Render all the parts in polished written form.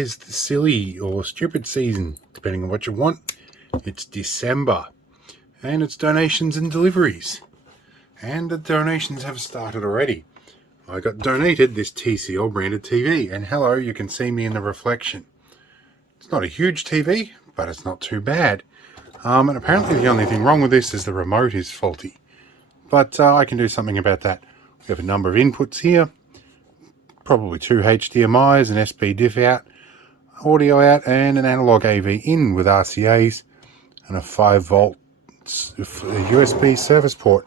'tis the silly or stupid season, depending on what you want. It's December, and it's donations and deliveries. And the donations have started already. I got donated this TCL branded TV, and hello, you can see me in the reflection. It's not a huge TV, but it's not too bad. And apparently the only thing wrong with this is the remote is faulty. But I can do something about that. We have a number of inputs here. Probably 2 HDMIs, an SP diff out, audio out, and an analog AV in with RCAs, and a 5-volt USB service port.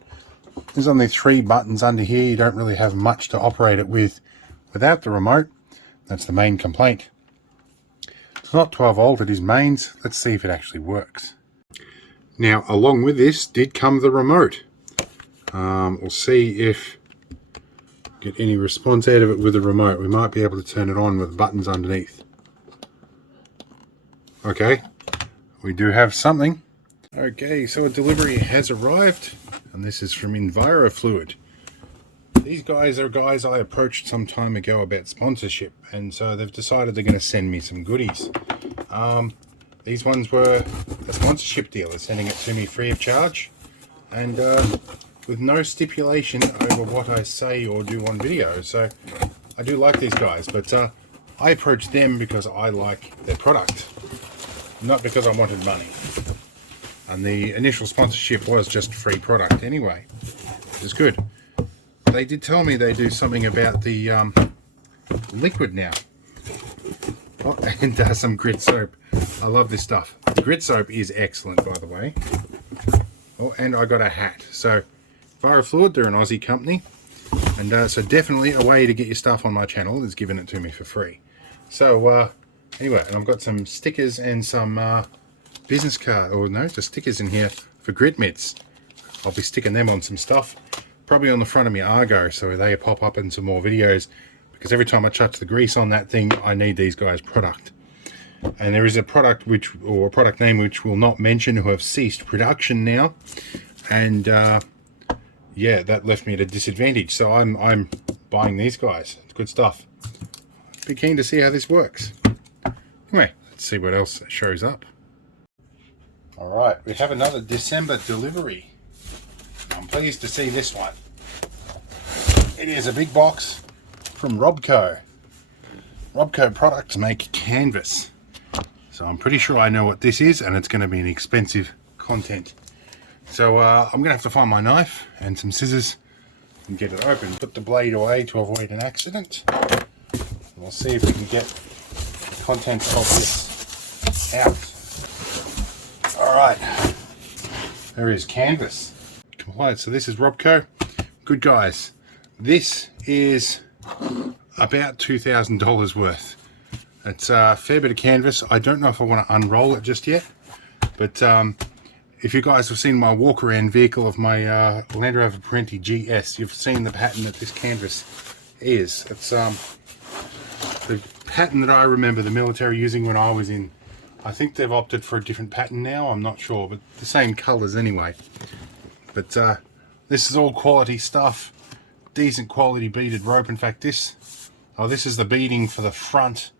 There's only 3 buttons under here. You don't really have much to operate it with without the remote. That's the main complaint. It's not 12 volt, it is mains. Let's see if it actually works. Now, along with this did come the remote. We'll see if get any response out of it with the remote. We might be able to turn it on with buttons underneath. Okay, we do have something. Okay, so a delivery has arrived, and this is from EnviroFluid. These guys are guys I approached some time ago about sponsorship, and so they've decided they're going to send me some goodies. These ones were a sponsorship deal. They're sending it to me free of charge, and with no stipulation over what I say or do on video. So I do like these guys, but I approached them because I like their product, not because I wanted money. And the initial sponsorship was just free product anyway. It was good. They did tell me they do something about the liquid now. Oh, and some grit soap. I love this stuff. The grit soap is excellent, by the way. Oh, and I got a hat. So EnviroFluid, they're an Aussie company, and so definitely a way to get your stuff on my channel is giving it to me for free. So anyway, and I've got some stickers and some business card, or no, just stickers in here for grit mitts. I'll be sticking them on some stuff, probably on the front of my Argo, so they pop up in some more videos, because every time I touch the grease on that thing, I need these guys' product. And there is a product or a product name which we'll not mention, who have ceased production now, and yeah, that left me at a disadvantage. So I'm buying these guys. It's good stuff. Be keen to see how this works. Anyway, let's see what else shows up. All right, we have another December delivery. I'm pleased to see this one. It is a big box from Robco. Robco products make canvas. So I'm pretty sure I know what this is, and it's going to be an expensive content. So I'm going to have to find my knife and some scissors and get it open. Put the blade away to avoid an accident. And we'll see if we can get the contents of this out. Alright, there is canvas. Compliant. So this is Robco. Good guys. This is about $2,000 worth. It's a fair bit of canvas. I don't know if I want to unroll it just yet, but if you guys have seen my walk-around vehicle of my Land Rover Parenti GS, you've seen the pattern that this canvas is. It's the pattern that I remember the military using when I was in. I think they've opted for a different pattern now, I'm not sure, but the same colours anyway. But this is all quality stuff, decent quality beaded rope. In fact, this is the beading for the front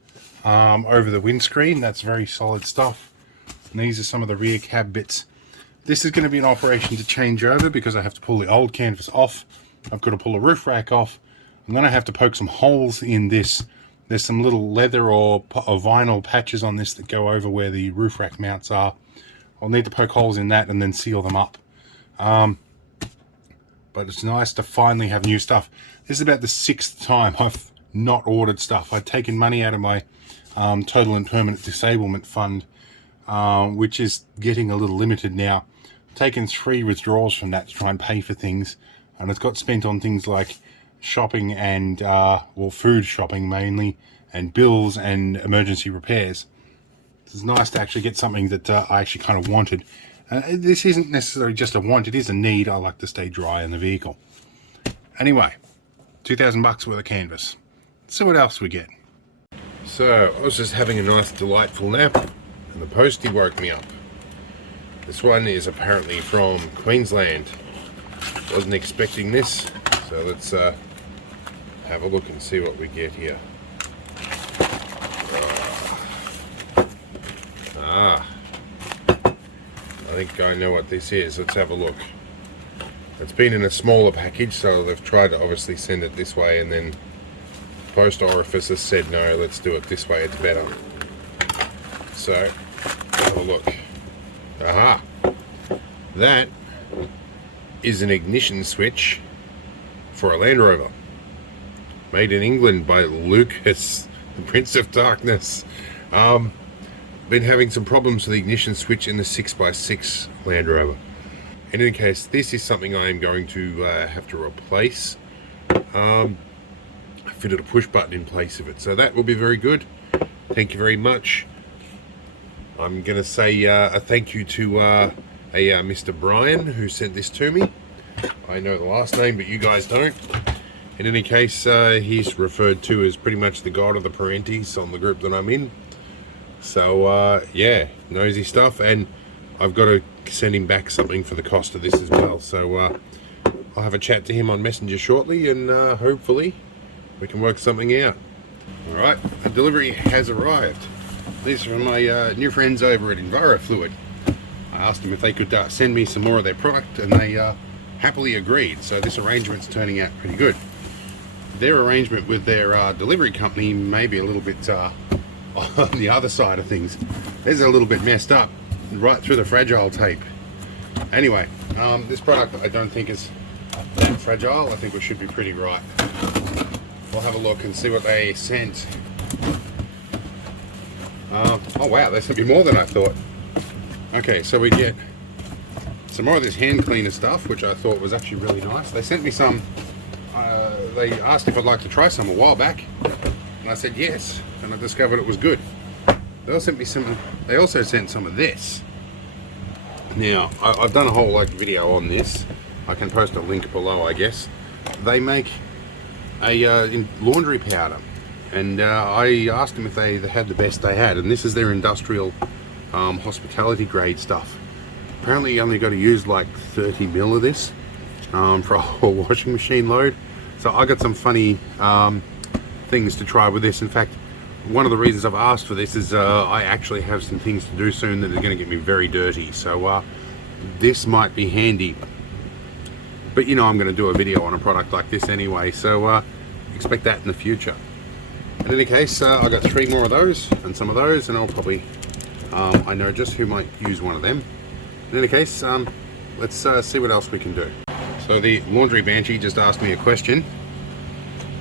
over the windscreen. That's very solid stuff. And these are some of the rear cab bits. This is going to be an operation to change over because I have to pull the old canvas off. I've got to pull a roof rack off. I'm going to have to poke some holes in this. There's some little leather or vinyl patches on this that go over where the roof rack mounts are. I'll need to poke holes in that and then seal them up. But it's nice to finally have new stuff. This is about the 6th time I've not ordered stuff. I've taken money out of my total and permanent disablement fund, which is getting a little limited now. I've taken 3 withdrawals from that to try and pay for things, and it's got spent on things like shopping and well, food shopping mainly, and bills and emergency repairs. It's nice to actually get something that I actually kind of wanted. This isn't necessarily just a want, it is a need. I like to stay dry in the vehicle. Anyway, $2,000 worth of canvas. Let's see what else we get. So I was just having a nice delightful nap, and the postie woke me up. This one is apparently from Queensland. Wasn't expecting this, so let's have a look and see what we get here. I think I know what this is. Let's have a look. It's been in a smaller package, so they've tried to obviously send it this way, and then post orifice has said no, let's do it this way, it's better. So have a look. Aha, that is an ignition switch for a Land Rover, made in England by Lucas, the Prince of Darkness. Been having some problems with the ignition switch in the 6x6 Land Rover. In any case, this is something I am going to have to replace. I fitted a push button in place of it, so that will be very good. Thank you very much. I'm going to say a thank you to Mr. Brian, who sent this to me. I know the last name, but you guys don't. In any case, he's referred to as pretty much the god of the Parentes on the group that I'm in. So yeah, nosy stuff, and I've got to send him back something for the cost of this as well. So I'll have a chat to him on Messenger shortly, and hopefully we can work something out. Alright, a delivery has arrived. This is from my new friends over at EnviroFluid. I asked them if they could send me some more of their product, and they happily agreed. So this arrangement's turning out pretty good. Their arrangement with their delivery company may be a little bit on the other side of things. Theirs are a little bit messed up, right through the fragile tape. Anyway, this product I don't think is that fragile. I think we should be pretty right. We'll have a look and see what they sent. Oh wow, they sent me more than I thought. Okay, so we get some more of this hand cleaner stuff, which I thought was actually really nice. They sent me some, they asked if I'd like to try some a while back, and I said yes, and I discovered it was good. They also sent some of this. Now, I've done a whole video on this. I can post a link below, I guess. They make a laundry powder, and I asked them if they had the best they had, and this is their industrial hospitality grade stuff. Apparently you only got to use like 30 mil of this for a whole washing machine load. So I got some funny things to try with this. In fact, one of the reasons I've asked for this is I actually have some things to do soon that are going to get me very dirty. So this might be handy. But you know, I'm going to do a video on a product like this anyway, so expect that in the future. In any case, I got 3 more of those and some of those, and I'll probably, I know just who might use one of them. In any case, let's see what else we can do. So the laundry banshee just asked me a question,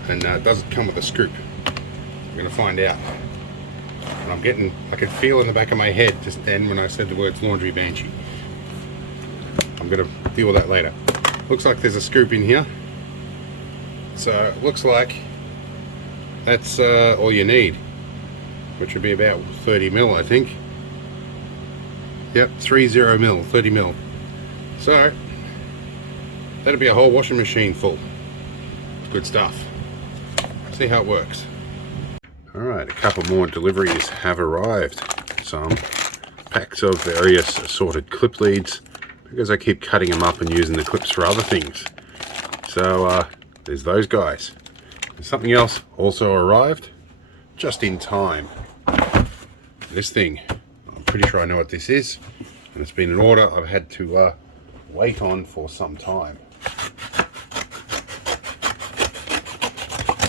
and does it come with a scoop? We're going to find out. And I could feel in the back of my head just then when I said the words laundry banshee. I'm going to deal with that later. Looks like there's a scoop in here. So it looks like that's all you need, which would be about 30 mil, I think. Yep, 30 mil, 30 mil. So that'd be a whole washing machine full. Good stuff. See how it works. Alright, a couple more deliveries have arrived. Some packs of various assorted clip leads, because I keep cutting them up and using the clips for other things. So there's those guys. And something else also arrived just in time. This thing, I'm pretty sure I know what this is, and it's been an order I've had to wait on for some time.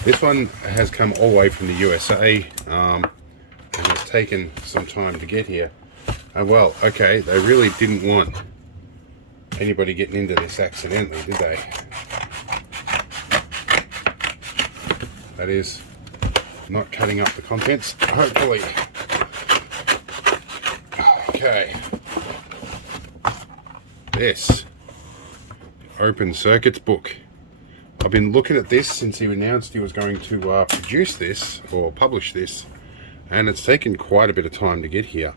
This one has come all the way from the USA, and it's taken some time to get here. And well, okay, they really didn't want anybody getting into this accidentally, did they? That is, not cutting up the contents, hopefully. Okay. This open circuits book. I've been looking at this since he announced he was going to produce this or publish this, and it's taken quite a bit of time to get here.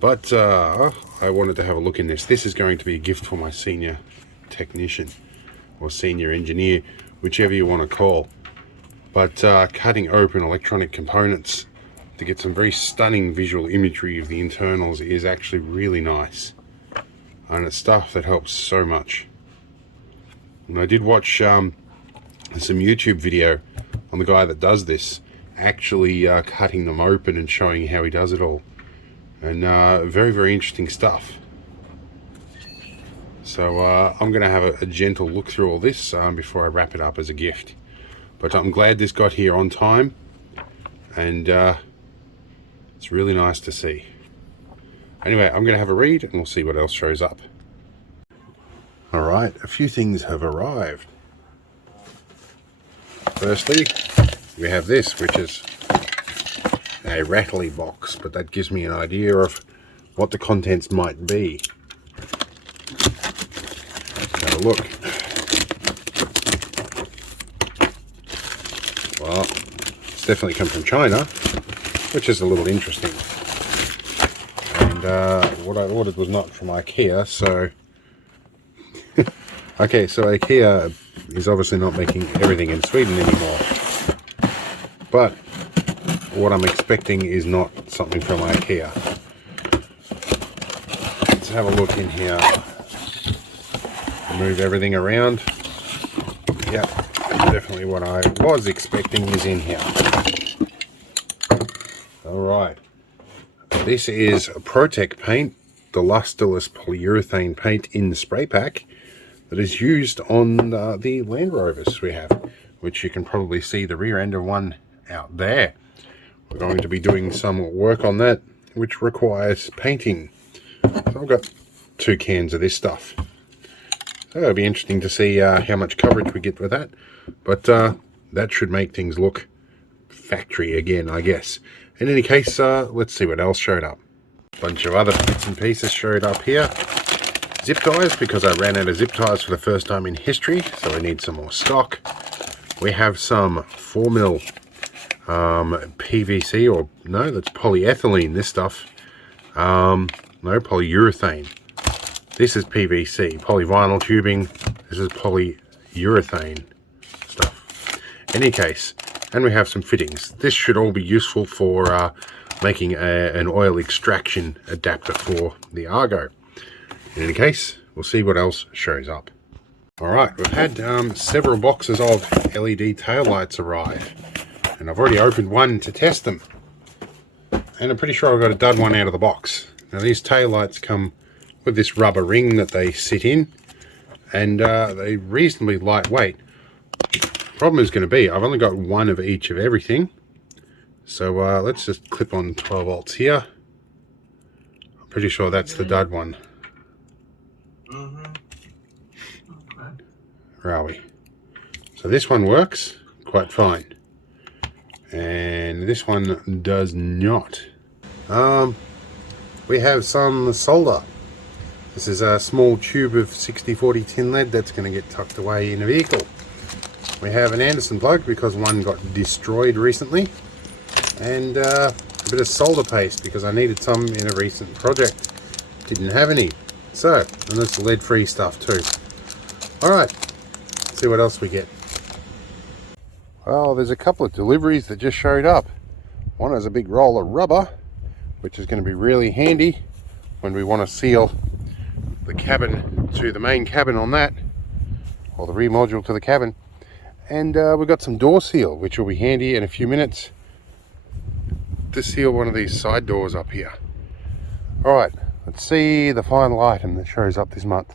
But I wanted to have a look in this. This is going to be a gift for my senior technician or senior engineer, whichever you want to call. But cutting open electronic components to get some very stunning visual imagery of the internals is actually really nice. And it's stuff that helps so much. And I did watch some YouTube video on the guy that does this, actually cutting them open and showing how he does it all. And very, very interesting stuff. So I'm going to have a gentle look through all this before I wrap it up as a gift. But I'm glad this got here on time, and it's really nice to see. Anyway, I'm going to have a read and we'll see what else shows up. Alright, a few things have arrived. Firstly, we have this, which is a rattly box, but that gives me an idea of what the contents might be. Let's have a look. Well, it's definitely come from China, which is a little interesting. And what I ordered was not from IKEA, so... Okay, so IKEA is obviously not making everything in Sweden anymore. But what I'm expecting is not something from IKEA. Let's have a look in here. Move everything around. Yeah, definitely what I was expecting is in here. Alright. This is a Protec paint, the lusterless polyurethane paint in the spray pack that is used on the Land Rovers we have, which you can probably see the rear end of one out there. We're going to be doing some work on that, which requires painting. So I've got 2 cans of this stuff. So it'll be interesting to see how much coverage we get with that, but that should make things look factory again, I guess. In any case, let's see what else showed up. A bunch of other bits and pieces showed up here. Zip ties, because I ran out of zip ties for the first time in history, so I need some more stock. We have some 4mm PVC, or no, that's polyethylene, this stuff. No, polyurethane. This is PVC, polyvinyl tubing. This is polyurethane stuff. In any case, and we have some fittings. This should all be useful for making an oil extraction adapter for the Argo. In any case, we'll see what else shows up. Alright, we've had several boxes of LED taillights arrive, and I've already opened one to test them, and I'm pretty sure I got a dud one out of the box. Now these taillights come with this rubber ring that they sit in, and they're reasonably lightweight. Problem is going to be, I've only got one of each of everything, so let's just clip on 12 volts here. I'm pretty sure that's the dud one. Where are we? So this one works quite fine, and this one does not. We have some solder. This is a small tube of 6040 tin lead that's going to get tucked away in a vehicle. We have an Anderson plug because one got destroyed recently, and a bit of solder paste because I needed some in a recent project. Didn't have any. So, and that's lead-free stuff too. Alright, see what else we get. Well, there's a couple of deliveries that just showed up. One is a big roll of rubber, which is going to be really handy when we want to seal the cabin to the main cabin on that, or the rear module to the cabin. And we've got some door seal, which will be handy in a few minutes to seal one of these side doors up here. Alright, let's see the final item that shows up this month.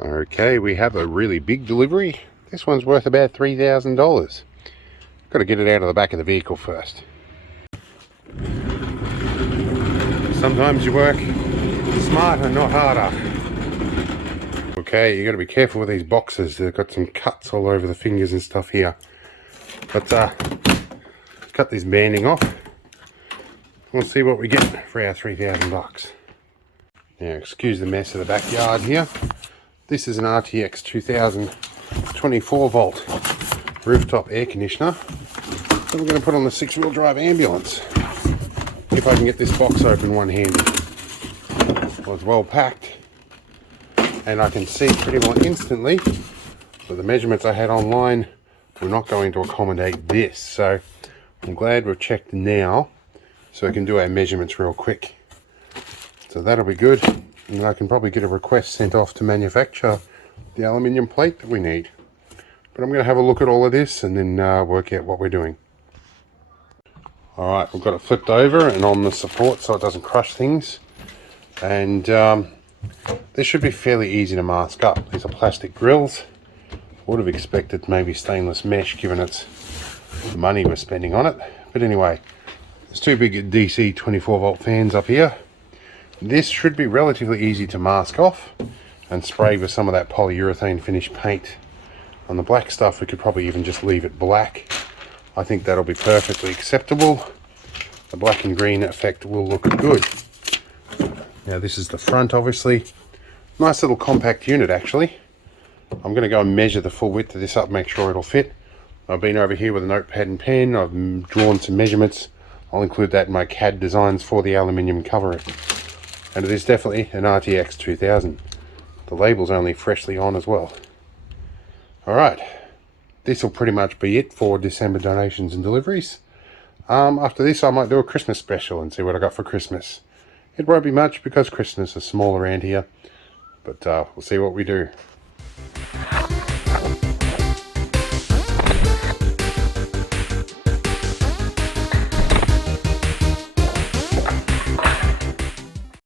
Okay, we have a really big delivery. This one's worth about $3,000. Got to get it out of the back of the vehicle first. Sometimes you work smarter, not harder. Okay, you got to be careful with these boxes. They've got some cuts all over the fingers and stuff here. But cut this banding off. We'll see what we get for our $3,000. Now, excuse the mess of the backyard here. This is an RTX 2000 24 volt rooftop air conditioner that we're going to put on the 6-wheel drive ambulance. If I can get this box open one-handed. Well, it's well packed, and I can see pretty much instantly that the measurements I had online were not going to accommodate this. So I'm glad we've checked now, so we can do our measurements real quick. So that'll be good, and I can probably get a request sent off to manufacture the aluminium plate that we need. But I'm going to have a look at all of this and then work out what we're doing. Alright, we've got it flipped over and on the support so it doesn't crush things. And This should be fairly easy to mask up. These are plastic grills. Would have expected maybe stainless mesh given it's the money we're spending on it. But anyway, there's two big DC 24 volt fans up here. This should be relatively easy to mask off and spray with some of that polyurethane finish paint. On the black stuff we could probably even just leave it black. I think that'll be perfectly acceptable. The black and green effect will look good. Now this is the front, obviously. Nice little compact unit actually. I'm going to go and measure the full width of this up, make sure it'll fit. I've been over here with a notepad and pen. I've drawn some measurements. I'll include that in my CAD designs for the aluminium covering. And it is definitely an RTX 2000. The label's only freshly on as well. Alright, this will pretty much be it for December donations and deliveries. After this I might do a Christmas special and see what I got for Christmas. It won't be much because Christmas is small around here, but we'll see what we do.